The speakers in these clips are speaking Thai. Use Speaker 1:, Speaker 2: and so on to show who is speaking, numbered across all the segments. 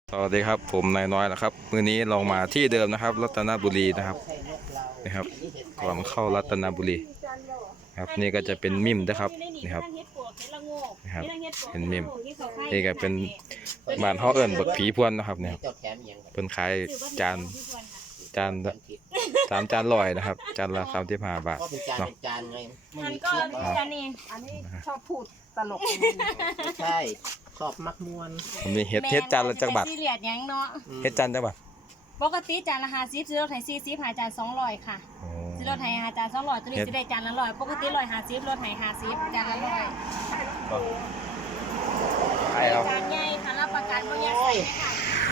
Speaker 1: สวัสดีครับผมนายน้อยนะครับมื้อนี้เรามาที่เดิมนะครับรัตนบุรีนะครับนี่ครับก่อนเข้ารัตนบุรีครับนี่ก็จะเป็นมิมนะครับนี่ครับนะครับเป็นมิมนี่ก็เป็นบ้านเฮาเอิ้นบักผีพวนนะครับเนี่ยเป็นขายจาน3 จาน100นะครับจานละ35 บาทเนาะ
Speaker 2: มันก็จานนี้
Speaker 3: อันนี้ชอบพูดตลก
Speaker 4: ใช่ชอบมักมวน
Speaker 1: ผมมีเฮ็ดจานละจักบาท
Speaker 2: ซีเรียสยังเนาะ
Speaker 1: เฮ็ดจานจักบาท
Speaker 2: ปกติจานละ50ซื้อรถไถ40หาจาน200ค่ะซื้อรถไถหาจาน200ตัวนี้สิได้จานละ100ปกติ150รถไถ50จานละ100
Speaker 1: ใช่ครับ
Speaker 2: จานใหญ่ค่ะรับประกันบ่ยัดใส่ค่ะ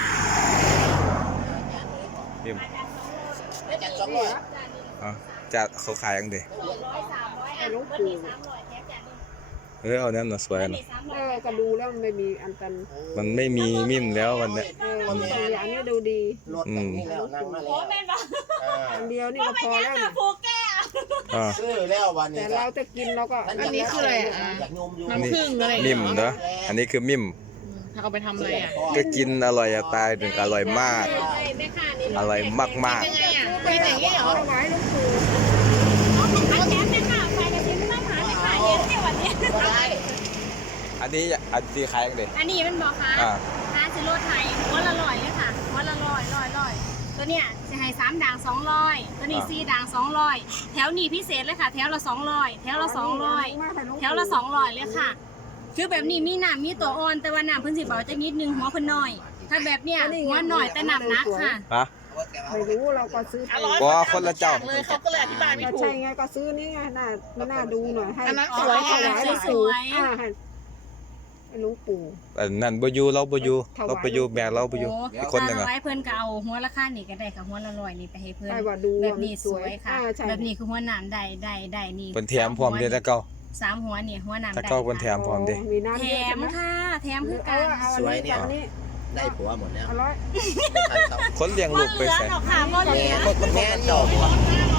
Speaker 1: มิม
Speaker 4: จาน200
Speaker 1: อ๋อจะเขาขายยังเด้
Speaker 2: 200 300อ่ะวันนี้300แถมจานนึง
Speaker 1: เอานั่นน่ะสวย
Speaker 2: วัน
Speaker 1: นะ
Speaker 2: นี้300
Speaker 3: ก็ดูแล้วมันไม่มีอันตัน
Speaker 1: มันไม่มีมิมแล้ววันเนี้ย
Speaker 3: มันแต่อันนี้ดูดี
Speaker 4: รถแบบนี้แล้วนั่งมา
Speaker 2: โอ้
Speaker 4: แล้ว
Speaker 2: แม่นบ่
Speaker 3: อันเดียวนี่ก็
Speaker 2: เป็น
Speaker 3: พอ
Speaker 2: ยัง
Speaker 3: แล้ว
Speaker 2: ค่ะผูกแก้ว
Speaker 1: อ่า
Speaker 4: ซื้อแล้ววันนี้
Speaker 3: แต่เราจะกินเราก็
Speaker 4: อันนี้คืออะไรอยากโยมอยู่
Speaker 1: อันนี้มิมเนอะอันนี้คือมิม
Speaker 5: ถ้าเอาไปทำอะไรอ่ะ
Speaker 1: ก็กินอร่อยจะตายถึงอร่อยมาก
Speaker 2: แม่ค่ะนี่
Speaker 1: อร่อยมาก
Speaker 5: ยังไงอ่ะเป็นอย่างนี้เหรอ
Speaker 3: ถวายหลวงปู่
Speaker 2: เอาแถมแม่ค่ะไปกันชิมน้ำหาแม่ค่ะเย็นในวันนี้
Speaker 4: ก็ได้
Speaker 1: ๆอันนี้ขายยังเด็
Speaker 2: อันนี้มันบอกค่ะ ร้านซิโร่ไทยหัวละ100เลยค่ะหัวละ100ตัวเนี้ยจะให้3ด่าง200ตัวนี้4ด่าง200แถวนี้พิเศษเลยค่ะ แถวละ200แถวละ200แถวละ200เลยค่ะ คือแบบนี้มีน้ำมีตัวอ่อนแต่ว่าน้ำเพิ่นสิเบาจะนิดนึงหัวเพิ่นน้อย ถ้าแบบเนี้ยหัวหน่อยแต่น้ำหนักค่ะ
Speaker 1: ฮะ
Speaker 3: ไม่รู้เราก็ซื้อ
Speaker 1: ก็คนละเจ้า
Speaker 5: เลยเขาก็เลยอธิบายไม่
Speaker 3: ก็
Speaker 5: ถูก
Speaker 3: ใช่ไงก็ซื้อนี่ไงน่าดูหน่อยให้
Speaker 5: อันนั้น
Speaker 3: ถ
Speaker 5: สวย
Speaker 3: วายหลวงปู่ให้หลวงปู่
Speaker 1: อันนั่นบ่อยู่เราบ่อยู่เราไปอยู่แม่เราบ่อยู่
Speaker 2: โ
Speaker 1: อีกคนหนึง
Speaker 2: ถ้า
Speaker 1: อ่ะ
Speaker 2: ไว้เพิ่นก็เอาหัวละค่านี่ก็ได้ค่ะหัวละ100นี่ไปให้เพิ่น
Speaker 3: ให้ว่าดู
Speaker 2: แบบนี้สวยค่ะ
Speaker 3: ใช่
Speaker 2: แบบนี้คือหัวน้ำได้นี่
Speaker 1: เพิ่นแถมพร้อมเด้อตะเก้า
Speaker 2: 3หัวนี่หัวน้ำ
Speaker 1: ตะ
Speaker 2: ได้
Speaker 1: เก้าเพิ่นแถมพร้อมเด้
Speaker 3: มีน้ำ
Speaker 2: แถ
Speaker 3: เยอะใช่
Speaker 2: ม
Speaker 3: ไหม
Speaker 2: ค่ะแถมคือ
Speaker 3: เอ
Speaker 2: กัน
Speaker 3: อเอาอันนี้กับนี้
Speaker 4: ได้ผัวหมดแล้ว
Speaker 3: อร่อย
Speaker 1: คนเลี้ยง
Speaker 2: บ่
Speaker 1: ลูก
Speaker 2: เห
Speaker 1: ไป
Speaker 2: ลือ
Speaker 1: ใส่
Speaker 2: หรอกค่ะบ่เหลือ
Speaker 4: แม่เจ้าผัว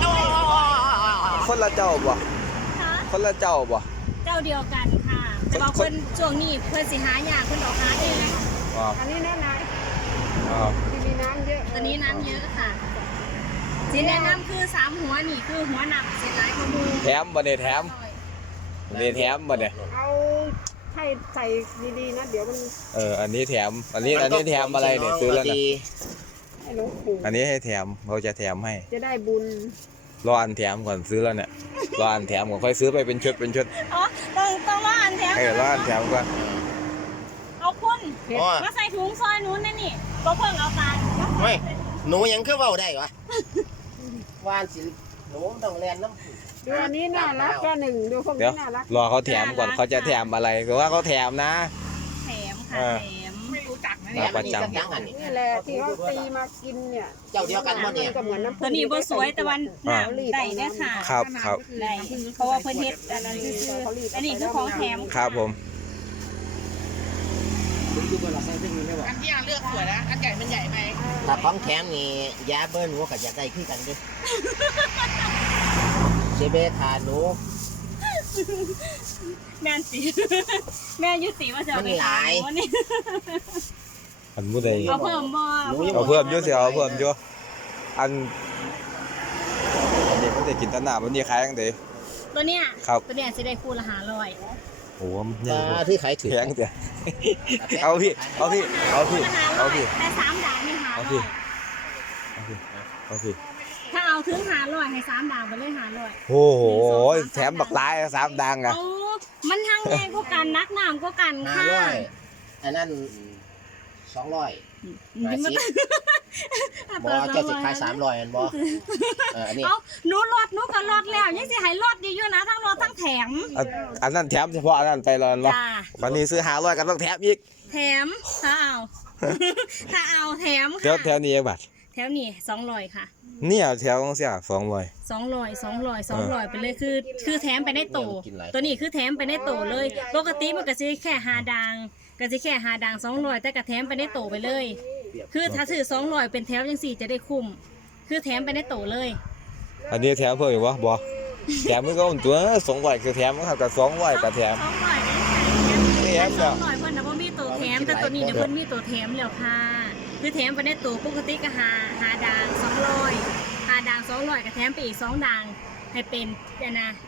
Speaker 1: คนละเจ้าบ่
Speaker 2: ค่ะ
Speaker 1: คนละเจ้าบ่
Speaker 2: เจ้าเดียวกันค่ะ แต่ว่าเพิ่นช่วงนี้เพิ่นสิหายากเพิ่นออกหาเอง
Speaker 1: อ๋อ
Speaker 3: อันนี้แน่นาย
Speaker 1: อ๋อ
Speaker 3: ที่มีน้ำเยอะ
Speaker 2: ตัวนี้น้ำเยอะค่ะสิแนะนำคือ3หัวนี่คือหัวหนักเสร็จหลายข้อมูล
Speaker 1: แถมบ่ได้แถมนี่แถมบ่ได้
Speaker 3: เอาให้ใส่ดีๆนะเดี๋ยวมัน
Speaker 1: อันนี้แถมอันนี้แถมอะไรเนี่ยซื้อแล้วนะ
Speaker 3: ให้หลวงปู่
Speaker 1: อันนี้ให้แถมเขาจะแถมให้
Speaker 3: จะได้บุญ
Speaker 1: รออันแถมก่อนซื้อแล้วเนี่ยรออันแถมก่อนค่อยซื้อไปเป็นชุด
Speaker 2: อ๋อต้องว่าอันแถม
Speaker 1: รออันแถมก่อน
Speaker 2: เอาคุณ
Speaker 4: อ๋อ
Speaker 2: มาใส่ถุงซอยนู้นนี่นี่บ่เพิ่งเอาการ
Speaker 4: ไม่หนูยังคือเว้าได้วะวานสิหนูต้องแลนน้ำผึ้ง
Speaker 3: ดูอันนี้น่ารักก็หนึ่งดูพวก
Speaker 1: เดี๋ยว
Speaker 3: นี้น่ารัก
Speaker 1: รอเขาแถมก่อนเขาจะแถมอะไรคือว่าเขาแถมนะ
Speaker 2: แถมค่ะแถม
Speaker 5: ไม่รู้จักนะ
Speaker 4: แม่
Speaker 5: เนี่ย
Speaker 4: มันนี่สักอย่างอันนี้
Speaker 3: นี่แหละที่เขาตีมากินเนี่ย
Speaker 4: เจ้าเดียวกันบ่เนี่ย
Speaker 3: ก็เหมือนน้ำผึ้ง
Speaker 2: ตัวนี้บ่สวยแต่วันหนาวได้เด้อค่ะ
Speaker 1: ครับ
Speaker 2: ได้เพราะว่าเพิ่นเฮ็ดอันนั้นซื่อๆอันนี้คือของแถม
Speaker 1: ครับผม
Speaker 5: อันที่อาเลือกสวยนะอันใหญ่มันใหญ่ไป
Speaker 4: ถ้าของแถมนี่ยาเบิ้ลหนูก็อยากได้คือกันเด้เซเบขาหนู
Speaker 2: แม่นสิ แม่ยุติว่าจะเอาไปขายวันนี้
Speaker 1: อันผู้ใด
Speaker 2: เอาเพิ่มบ่
Speaker 1: เอาเพิ่มเยอะสิเอาเพิ่มเยอะอันนี้มันจะกินตะหนาวันนี้ขายยังไง
Speaker 2: ตัวเนี้ย
Speaker 1: ครับ
Speaker 2: ตัวเนี้ยสิได้คู่ละ500
Speaker 1: โอ้โหมันใหญ่
Speaker 4: ที่ขายถือ
Speaker 1: แพงเสียเอาพี่
Speaker 2: คู่ละ500แต่3ด่างนี่
Speaker 1: เอาพี่
Speaker 2: 500
Speaker 1: เอาพี่
Speaker 2: ถ้าเอาถึง500ให้3ด่างไปเลย500
Speaker 1: โอ้โหแถมบักลาย3 ดังอ่ะ
Speaker 2: โอ้มันทั้งแรงก็กันนักน้ำก็กันค่ะ
Speaker 4: 500อันนั้น200
Speaker 2: มัน
Speaker 4: บ่เจ้าสิขาย300อันบ่อันนี้
Speaker 2: เอาหนูก็ลดแล้วยังสิให้ลดดีอยู่นะทั้งลดทั้งแถม
Speaker 1: อันนั้นแถมเฉพาะอันนั้นไปเลยเนาะ
Speaker 2: จ้า
Speaker 1: วันนี้ซื้อ500กันต้องแถมอีก
Speaker 2: แถมถ้าเอา ถ้าเอาแถม
Speaker 1: เดี๋ยว
Speaker 2: ค่ะ
Speaker 1: แถวนี้บัตร
Speaker 2: แถวนี้200ค่ะ
Speaker 1: เนี่ยแถวของเสีย200
Speaker 2: 200ไปเลยคือแถมไปในโตตัวนี้คือแถมไปในโตเลย ปกติมันก็สิแค่5ด่างก็สิแค่5ด่าง200แต่ก็แถมไปในโตไปเลย คือถ้าถือ200เป็นแถวจังซี่จะได้คุ้มคือแถมไปในโตเลย
Speaker 1: อันนี้แถมเพิ่มอีกวะบ่แถมมันก็ตัว200คือแถมครับกับ200กับแถม
Speaker 2: 200ได้
Speaker 1: นี่แถม
Speaker 2: 200เพิ่นน่ะบ่มีโตแถมแต่ตัวนี้เนี่ยเพิ่นมีตัวแถมแล้วค่ะคือแถมไปในตัวปกติก็หาด่าง200หาด่าง200ก็แถมไปอีก2ด่างให้เป็นเดี๋ยวนะ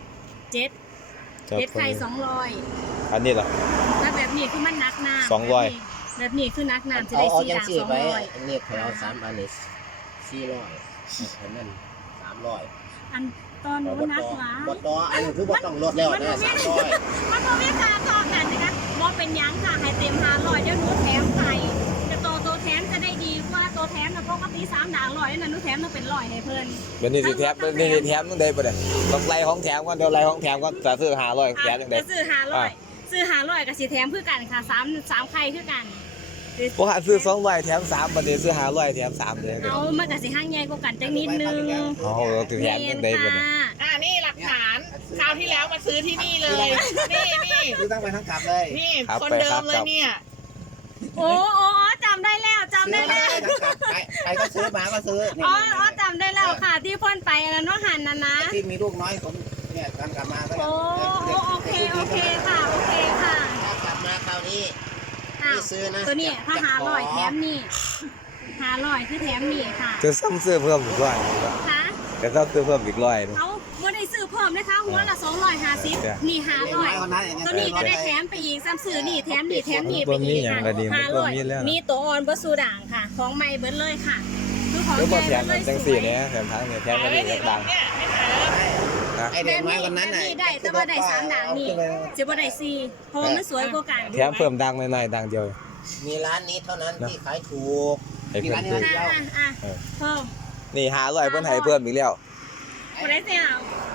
Speaker 2: 7ไข่200
Speaker 1: อันนี้ล่ะ
Speaker 2: ถ้าแบบนี้คือมันนักน้ำ
Speaker 1: 200
Speaker 2: แบบนี้คือนักน้ำจะ
Speaker 4: เอา
Speaker 2: ได้
Speaker 4: เอา
Speaker 2: 4
Speaker 4: จัง
Speaker 2: ด่าง
Speaker 4: ซี่ไป
Speaker 2: 200
Speaker 4: อันนี้ข่อยเอา3อันนี้400อันนั้น300
Speaker 2: อันตอนนู้นนักหวา
Speaker 4: บ่ต่ออันนี้คือบ่ต้องลดแล้วนะ300
Speaker 2: มันบ่มีค่าต่อกันนะคะบ่เป็นหยังค่ะให้เต็ม500เดี๋ยวหนูแถมใส่แต่ตัวแถมจะได้ดีกว่าตัวแถมน่ะปกติ3ด่าง100นั่นหนูแถมต้องเป็น100ให้เพิ่น
Speaker 1: เดี๋ยวนี้สิแถมนี่แถมต้องได้ปะเนี่ยต้องไล่ของแถมก่อนเดี๋ยวไล่ของแถมก่อนแต่ซื้อ500แถมจังได๋
Speaker 2: ซื้อ500กับสิแถมคือกันค่ะ3ไข่คือกัน
Speaker 1: บ่หาซื้อ200แถม3บัดนี้ซื้อ500แถม3เลย
Speaker 2: เอามันก็สิห่างใหญ่กว่ากันจังนิดนึง
Speaker 1: เอาสิแถมจังได๋บัดนี้
Speaker 5: นี่หลักฐานคราวที่แล้วมาซื้อที่นี่เลยนี่
Speaker 4: คือตั้งไปทั้งกลับเลย
Speaker 5: นี่คนเดิมเลยเนี่ย
Speaker 2: โอ้จำได้แล้วจำได้แล้ว
Speaker 4: ไปก็ซื้อมาก็ซื้อ
Speaker 2: อ๋อจำได้แล้วค่ะที่พ่นไปอันนั้นว่าหันนะนะ
Speaker 4: ที่มีลูกน้อยผมเนี่ยตามกลับมาก็
Speaker 2: โอเคค่ะโอเคค่ะ
Speaker 4: กลับมาคราวนี้
Speaker 2: อ้าว
Speaker 4: ไม่ซื้อนะ
Speaker 2: ตัวนี้ถ้า500แถมนี่500คือแถมนี่ค่ะ
Speaker 1: จะซ้ำซื้อเพิ่มอีก100
Speaker 2: ค่ะ
Speaker 1: จะซ้ำซื้อเพิ่มอีก100นึง
Speaker 2: เอาบ่ได้ซื้อเพิ่มนะคะหัวละ250นี่500ตัวนี้ก็ได้แถมไปอีกซ้ำซื้อนี่แถมนี่ไปอีกค่ะ500มีตัวออนบ่สูด่างค่ะ ของใหม่เบิดเลยค่ะคือของ
Speaker 1: แล้ว
Speaker 2: ให
Speaker 1: บ่
Speaker 2: ญ่
Speaker 1: แถม
Speaker 2: เบิดเลย
Speaker 1: จัง
Speaker 2: ส
Speaker 1: ซี่
Speaker 2: วย
Speaker 1: เนี่ยแถมทั้งเนี่ยแถม
Speaker 5: ขาย
Speaker 1: อัน
Speaker 5: ไม่
Speaker 1: นี้
Speaker 5: ถึง
Speaker 1: ดัง
Speaker 5: เนี่ยไม่ขายแล้ว
Speaker 1: นะ
Speaker 4: ไอเด็กน้อยคนนั้นน่ะ
Speaker 2: ได้แต่ว่าได้3ด่างนี่จะบ่ได้4เพราะว่ามันสวยกว่ากัน
Speaker 1: แถมเพิ่มดังหน่อยๆดังเดียว
Speaker 4: มีร้านนี้เท่านั้นที่ขายถูก
Speaker 1: ให้เพิ่มขึ้น
Speaker 2: เพิ่ม
Speaker 1: นี่500เพิ่นให้เพิ่มอีกแล้ว
Speaker 2: บ่ได้เสีย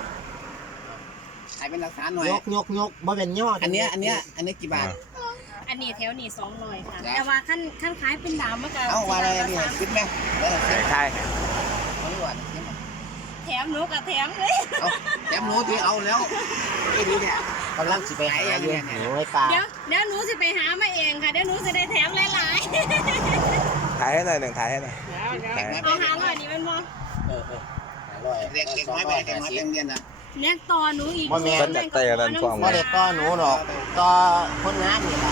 Speaker 3: ขายเป็นหลักฐานหน่อย
Speaker 4: ยกบ่เป็นยอด
Speaker 3: อันเนี้ยกี่บาท
Speaker 2: อันนี้แถวนี้200ค่ะแต่ว่าขั้นขายเป็นดาวมันก็
Speaker 3: เอาว่าอะไรนี่คิดไหม
Speaker 1: ใช่
Speaker 3: เอาดีกว่า
Speaker 2: แถมหนูกับแถมเลย
Speaker 3: เอาแถมหนูที่เอาแล้วไอ้นี่เนี่ย
Speaker 4: กำลังสิไปหาอยู่หนูให้ปลา
Speaker 2: เดี๋ยวหนูสิไปหามาเองค่ะเดี๋ยวหนูจะได้แถมหลาย
Speaker 1: ถ่ายให้หน่อยหนึ่งถ่ายให้หน่อย
Speaker 2: ๆเอา500นี่มันบ่
Speaker 3: เด็กน้อยไปเด็กน้อยเรียนนะ
Speaker 2: แน่ต่อหนูอีก
Speaker 4: บ่ได้ต่อหนูหรอกต่อคนงานนี่ล่ะ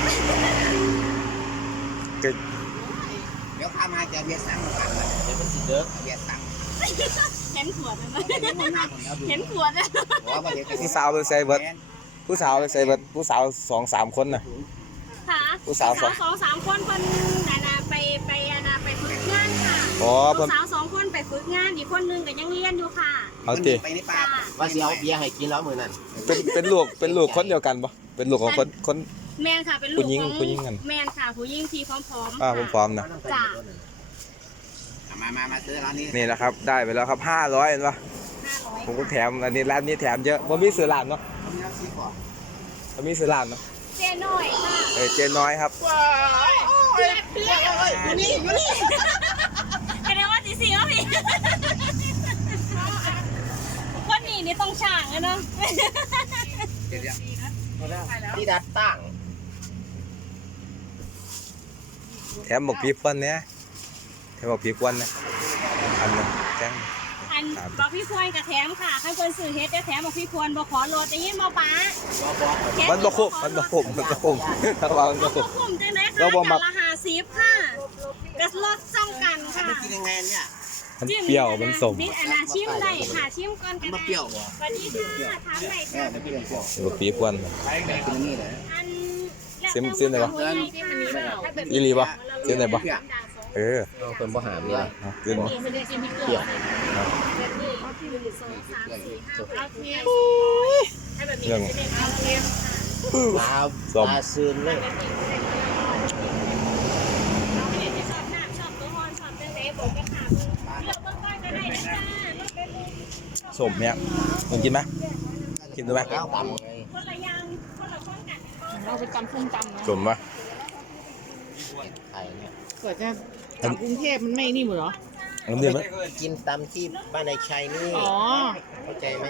Speaker 3: เดี๋ยวพามาจะเบียดสั่งกัน
Speaker 4: เดี๋ยวมันสิเด้อ
Speaker 3: เบียดสั่ง
Speaker 2: เห็นขวดไหม
Speaker 3: เห็
Speaker 2: เห็
Speaker 3: น
Speaker 2: นขวดนะ
Speaker 1: ผู้สาวเลยใส่เบิดผู้สาวเลยใส่เบิดผู้สาว2-3 คนน่ะ
Speaker 2: ค่ะ
Speaker 1: ผู้สาว
Speaker 2: 2-3 คนเพิ่นไปฝึกงานค่ะ
Speaker 1: อ๋อ
Speaker 2: ผู้
Speaker 1: เพิ่น
Speaker 2: สาว2 คนไปฝึกงานอีกคนนึงก็ยังเรียนอยู่ค่ะ
Speaker 1: เอาติ
Speaker 3: ไปในป่า
Speaker 4: ว่าสิเอาเบียร์ให้กินแล้วมื้อนั้น
Speaker 1: เป็นลูกคนเดียวกันบ่เป็นลูกของคน
Speaker 2: แมนค่ะเป็นลูก
Speaker 1: ผู้หญิง
Speaker 2: ของ
Speaker 1: ผู้หญิงกัน
Speaker 2: แมนค่ะผู้หญิงที่พร้อมๆ
Speaker 1: ผมพร้อมนะ
Speaker 2: จ้ะ
Speaker 3: มาซื้อร้านนี้
Speaker 1: นี่นะครับได้ไปแล้วครับ500เห็นป่ะผมก็แถมอันนี้ร้านนี้แถมเยอะบ่มีซื้อร้านเนาะ
Speaker 3: เอาเนื้อซีก่อน
Speaker 1: บ่มีซื้อร้านเนาะ
Speaker 2: เจ๊น้อยค่ะ
Speaker 1: เจน้อยครับ
Speaker 5: ว้ายเพื่อนอยู่นี่
Speaker 2: แสดงว่าสีวะพี่คนนี้นี่ต้องช่างเลยเนาะ
Speaker 4: ที่ดัดตั้ง
Speaker 1: แถมบอกพีพวนเนี่ยแถมบอกพีพวนนะอันนึงแจ้ง
Speaker 2: อันบอกพี่ควรกับแถมค่ะขั้นคนสื่อเฮ็ดจะแถมบอกพี่ควรบอกขอโหลดอย่างนี้มาป้า
Speaker 1: มันบ่คุ้มระวังมันบ่คุ้ม
Speaker 2: มันบ่คุ้มจังได๋ค่ะกันละ50ค่ะก็ลดซ้ำกันค่ะ
Speaker 3: มันกินยังไงเนี่ย
Speaker 1: มันเปรี้ยวมันสม
Speaker 2: นี่อันน่ะชิมได้ค่ะชิมก่อนก็
Speaker 3: มัน
Speaker 2: ได้
Speaker 3: เปรี้ยวบ่
Speaker 2: สวัสดีค่ะถามได้ค่ะ
Speaker 3: มันเปรี้ยวเปรี้ยว
Speaker 1: บอกพีพวน
Speaker 3: กินนี่เลย
Speaker 2: อัน
Speaker 1: ซิมได้ปะ อีหลีบ่ซิมได้บ่เออ
Speaker 4: เอาเพิ่นบ่หามนี่ล่ะ
Speaker 1: ซิมบ่
Speaker 2: ไม่ได้ชิมพริกเกลือแบบนี้1 2 3 4 5เอาเทียให้แบบนี้จะได้เอาเทียมค่ะ
Speaker 4: ปลาซึนเลย
Speaker 2: เราไม่ได้จะชอบน้ำชอบตัวฮอนชอบเต้นเต้บอกกันค่ะเลือกเบิ่งก่อนก็ได้นะจ้าเลือกเป็น
Speaker 1: สมเนี่ยมึงกินไหมกินดูไหม
Speaker 4: แล้วตำ
Speaker 2: คนละอย่างคนละคนกัน
Speaker 5: เราไปตำส้มตำนะ
Speaker 1: สมปะ
Speaker 4: ไข่เนี่ย
Speaker 5: เกิดจะตำกรุงเทพมันไม่นี่หมดเหรอ
Speaker 1: อันนี้ไหม
Speaker 4: กินตำที่บ้านในชัยนี่
Speaker 5: อ๋อ
Speaker 4: เข้าใจไหม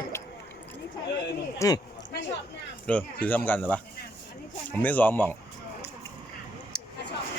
Speaker 2: ถ้าชอบน้ำ
Speaker 1: คือทำกันหรือปะผมไม่สองหม่อง
Speaker 2: ถ้าชอบ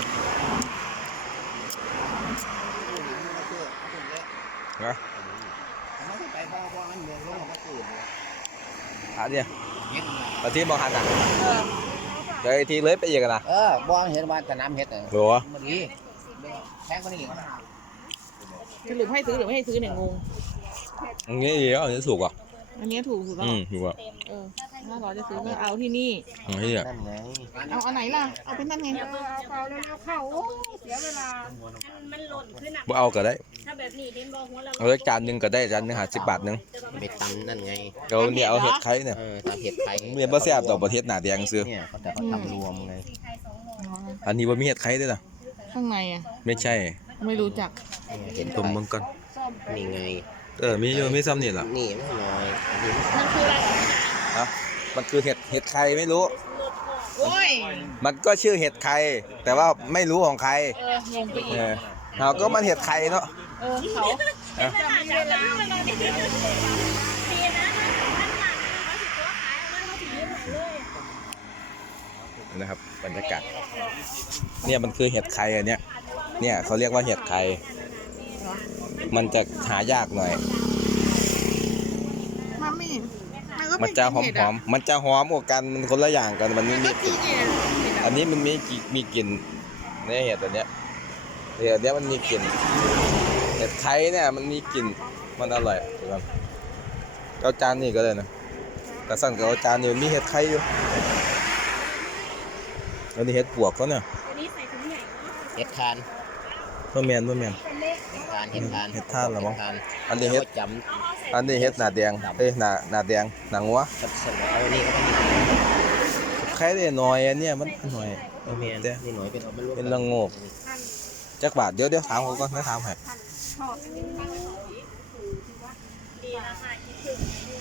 Speaker 2: น้
Speaker 1: นะ
Speaker 3: มันไปพอมันเมืองลงมันก็ตื่น
Speaker 1: อันเนี้ยตอนที่มองหันอ่ะเดี๋ยวไอ้ทีเลยไปอีกกันนะ
Speaker 4: บ่เห็นว่าแต่น้ำเฮ็ด
Speaker 1: หรอ
Speaker 4: มันดีแพงกว่านี้อีก
Speaker 5: หรือให้ซื้อหรือไม่ให้ซื้อเนี่ยงง
Speaker 1: อันนี้ดีแล้วอันนี้สุกอ่ะ
Speaker 5: อันนี้ถูกแล้ว
Speaker 1: ถูกอ่ะ
Speaker 5: 500จะซื้อก็เอาที่นี่
Speaker 1: อันนี้อ่ะ
Speaker 4: นั่นไง
Speaker 5: เอาอันไหนล่ะเอาเป็นนั่นไง
Speaker 3: เอาเปล่าแล้วเข้าโอ้เสียเวลา
Speaker 2: มันหล่นขึ้นอ่ะ
Speaker 1: บ่เอาก็ได้
Speaker 2: ถ้าแบบนี้เห็นบอกหัวละ
Speaker 1: เอาสักจานหนึงก็ได้จานหนึง50 บาทหนึง
Speaker 4: ไปตำนั่นไง
Speaker 1: เดี๋ยวเนี่ยเอาเห็ดไข่เนี่ย
Speaker 4: ตำเห็ดไข่
Speaker 1: เรียนบ่แซ่บดอกประเทศหน้าแดงซื้อ
Speaker 4: เนี่ยเขาแต่เขาทำรวมไง
Speaker 1: อันนี้บ่มีเห็ดไข่ด้วยล่ะ
Speaker 5: ข้างในอ่ะ
Speaker 1: ไม่ใช่
Speaker 5: ไม่รู้จัก
Speaker 4: เห็น
Speaker 1: ต้มมึงก่อน
Speaker 4: นี่ไง
Speaker 1: มีอยู่มีซ้ำนี่ล่ะ
Speaker 4: นี่ไม่น้อย
Speaker 5: มันคืออะไร
Speaker 1: ฮะมันคือเห็ดไข่ไม่รู้
Speaker 5: โอ้ย
Speaker 1: มันก็ชื่อเห็ดไข่แต่ว่าไม่รู้ของใคร
Speaker 5: งงไปอีก
Speaker 1: เอาก็มันเห็ดไข่เนาะ
Speaker 5: เขา
Speaker 2: จะมีเวลาเวลาดีนะท่านหลังเขาสิตัวขายมันเขาสิยิ้มหายเลย
Speaker 1: นะครับบรรยากาศเนี่ยมันคือเห็ดไข่อันเนี้ยเนี่ยเขาเรียกว่าเห็ดไข่มันจะหายากหน่อย
Speaker 5: มันไม่
Speaker 1: มันจะหอมมันจะหอมกว่ากันมันคนละอย่างกันมันไม่มีกลิ่นอันนี้มันมีกลิ่นเนี่ยเห็ดตัวเนี้ยเห็ดเนี้ยมันมีกลิ่นเห็ดไข่เนี่ยมันมีกลิ่นมันอร่อยครับเอาจานนี่ก็เลยนะแต่สั่งกับเอาจานนี่มันมีเห็ดไข่อยู่อันนี้เห็ดปวกเขาเนี่ย
Speaker 2: ตัวนี้ใส่ถุงใหญ่เนาะ
Speaker 4: เห็ดทาน
Speaker 1: บ่แม่น
Speaker 4: เห็ดทาน
Speaker 1: เห็ดทานเหรอมั้ง อันนี้
Speaker 4: เห็
Speaker 1: เห็ด
Speaker 4: จ
Speaker 1: อันนี้เห็ดหน้าแดงหน้าแดงหนังวัว
Speaker 4: ำกับเสนอเอานี่ก็ไม่มี
Speaker 1: ไข่ได้หน่อยอันเนี้ยมันหน่อย
Speaker 4: เมียนนี่หน่อยเป็นเอาไม่รู้
Speaker 1: เป็นละโงกจักบาทเดี๋ยวถามเขาก่อนไม่ถามให้
Speaker 2: ดีราคาคิดถึง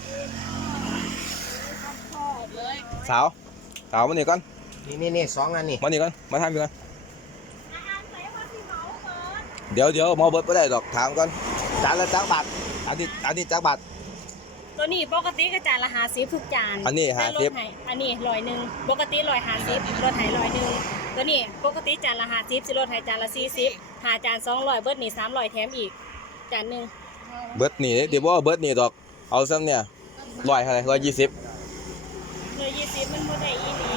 Speaker 1: สาวมานี่ก่อน
Speaker 4: นี่สองอันนี่
Speaker 1: มานี่ก่อนมาถามพี่ก่อน
Speaker 2: อาหารใส่ว่าที่เมาเบิร์ด
Speaker 1: เดี๋ยวมาเบิดบ่ได้ดอกถามก่อนจานละจักบาทอันนี้จักบาท
Speaker 2: ตัวนี้ปกติก็จานละ50ทุกจาน
Speaker 1: อันนี้
Speaker 2: แต่ลด
Speaker 1: 50
Speaker 2: ให้อันนี้100ปกติ150ลดให้100ตัวนี้ปกติจานละ50สิลดให้จานละ40หาจาน200เบิร์ดนี่300แถมอีกจานหนึง
Speaker 1: เบิดนี่เดี๋ยวบ่เบิดนี่ดอกเอาซ้ำเนี่ย100เท่าไหร่120
Speaker 2: 120มันบ่ได้อีหลี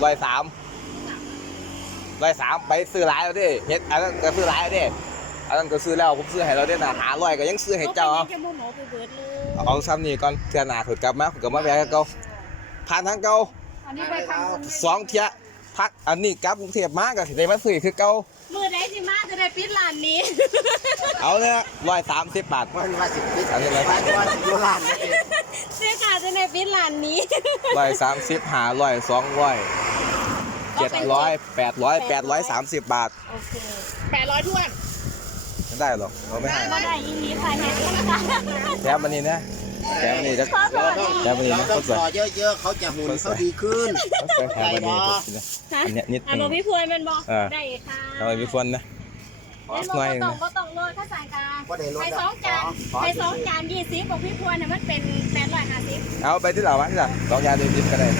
Speaker 1: 103ไปซื้อหลายแล้วดิเฮ็ดอันนั้นก็ซื้อหลายแล้วดิอันนั้นก็ซื้อแล้วผมซื้อให้เราได้น่ะ500ก็ยังซื้อให้เจ้าเอา
Speaker 2: จะบ่หมอไปเบิร์ดเลย
Speaker 1: เอาซ้ำนี่ก่อนเทื่อหน้าถึงกลับมาแวะเก่าผ่านทางเก่า
Speaker 3: อันนี้ไปทำบุญ
Speaker 1: สองเที่ยพักอันนี้กลับกรุงเทพมาก็สิได้มาซื้อคือเก่า
Speaker 2: มือไหนสิมาจะได้ปิดร้านนี้
Speaker 1: เอาเนี่ย130 บาท
Speaker 4: มันว่าสิบปิด
Speaker 1: อันนี้อะไร
Speaker 4: ว่าสิบโบราณเลย
Speaker 2: เสียขาดจะได้ปิดร้านนี้
Speaker 1: 130 500 200 700 830 บาท
Speaker 2: โอเค
Speaker 5: 800ถ้วน
Speaker 1: ไม่ได้หรอกเราไม่ให้
Speaker 2: บ่ได้อีหลีค่ะเนี่ย
Speaker 1: แถมอันนี้นะแถมอันนี้จะ
Speaker 2: ขอโทษ
Speaker 1: แถมอันนี้
Speaker 4: เรา
Speaker 1: นะ
Speaker 4: ต้อ
Speaker 1: เขา
Speaker 4: ง
Speaker 1: สวย
Speaker 4: ต่อเยอะๆเขาจะหุ่นเขาดีขึ้น
Speaker 1: เขาสวยแถมอันนี้อันเนี้ยนิด
Speaker 2: อ่ะ
Speaker 1: นึ
Speaker 2: บ่
Speaker 1: ง
Speaker 2: พี่พวยแมันบ่ได้ค่ะ
Speaker 1: ทำไมพี่ฟอนนะ
Speaker 2: บ่
Speaker 1: หน่อย
Speaker 2: ต้อ
Speaker 1: นะ
Speaker 2: งบ่ต้องเลยถ้าสั่งกา
Speaker 4: ก็ได้ลด
Speaker 2: ให้2จานให้2จาน20ของพี่พวยน่ะมันเป็น850
Speaker 1: เอาไปที่เหล่าวะที่เหล่าลองยาดูดิบก็ได้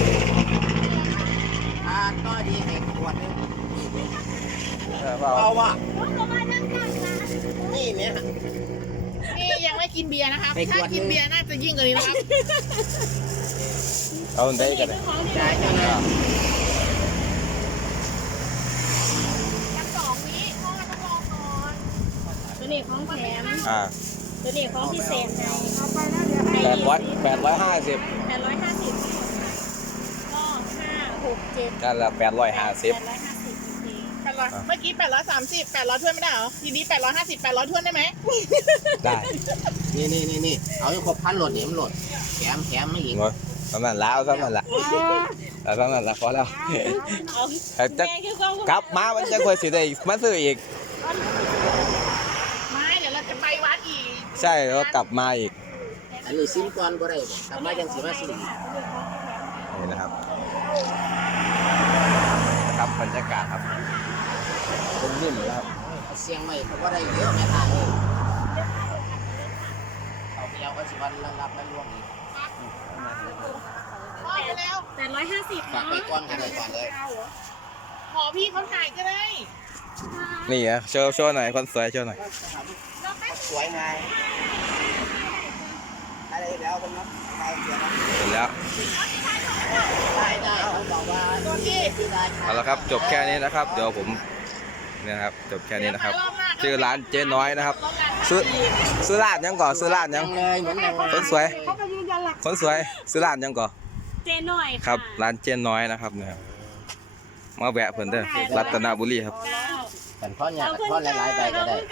Speaker 4: ก็ดีให้ขวดนึง
Speaker 1: เปล่า
Speaker 4: เอาว่ะ
Speaker 2: ก็มานั่งข้างร้าน
Speaker 4: นี่เนี่ย
Speaker 5: นี่ยังไม่กินเบียร์นะครับ
Speaker 4: ให้ข
Speaker 5: ถ้าว
Speaker 4: ดหนึ่ง
Speaker 5: กินเบียร์น่าจะยิ่งกว่านี้นะครับ
Speaker 1: เอาอันใดก็ได้
Speaker 2: ของดี
Speaker 4: จ่ายเจ้านะ
Speaker 2: จัก2วิพ่อต้องรอก่อนตัวนี้ของแถม ตัวนี้ของพิเศษให้
Speaker 3: เอาไปแล้วเดี๋ยวให้
Speaker 1: 850
Speaker 2: 850ก็5 6 7
Speaker 1: กันละ850
Speaker 2: 850โอเค
Speaker 5: 800เมื่อกี้830 800ถ้วนไม่ได้เหรอ ทีนี้850 800ถ้วนได้ไหม
Speaker 1: ได้
Speaker 4: นี่เอาให้ครบพันโหลดเนี่ยมันโหลดแถมไม่อีก
Speaker 1: งดสำนันแล้วสำนันละแล้วสำนันละพอแล้ว
Speaker 2: เอา
Speaker 1: แต่จะ
Speaker 2: แม่คือความ
Speaker 1: กลับมามันจะควรสิได้มาซื้ออีก
Speaker 5: ไม่เดี๋ยวเราจะไปวัดอีก
Speaker 1: ใช่แล้วกลับมาอีก
Speaker 4: อันนี้ซิมก่อนบ่ได้บ่ทำมาจังสิมาซิม
Speaker 1: นี่นะครับบรรยากาศครับเป็นนิ่มนะครับ
Speaker 4: เอาเสียงใหม่เขาก็ได้เยอะแม่ทางเลยเอาไปเอาก็สิวันระงับมันร่วงอีก
Speaker 5: พ่อไปแล้ว
Speaker 2: 850
Speaker 4: ฝากไปก่อนก็ได้ก่อนเลย
Speaker 5: ขอพี่เขาถ่ายก็ได้
Speaker 1: นี่อ่ะโชว์หน่อยคนสวยโชว์หน่อย
Speaker 4: สวยไงอะไรแล้วเป็นนักถ่ายเสียง
Speaker 1: เสร็จแล้ว
Speaker 4: ได้เขาบอกว่า
Speaker 5: ตัวที่
Speaker 1: เอาละครับจบแค่นี้นะครับ เดี๋ยวผมเนี่ยนะครับจบแค่นี้นะครับ ชื่อร้านเจ๊น้อยนะครับ ซื้อร้านยังก่อนซื้อร้านยัง
Speaker 4: เลยเหมือนกัน
Speaker 1: คนสวย
Speaker 3: เขาก็ยืนยันหลัก
Speaker 1: คนสวยซื้อร้านยังก่อน
Speaker 2: เจหน่อย
Speaker 1: ครับ
Speaker 2: ค่ะ
Speaker 1: ร้านเจ๊น้อยนะครับเนี่ยมาแวะเพิ่นเด้อรัตนบุรีครับ
Speaker 2: เจ้า
Speaker 4: แต่พ่อเนี่ยพ่อหลายๆใบก็ได้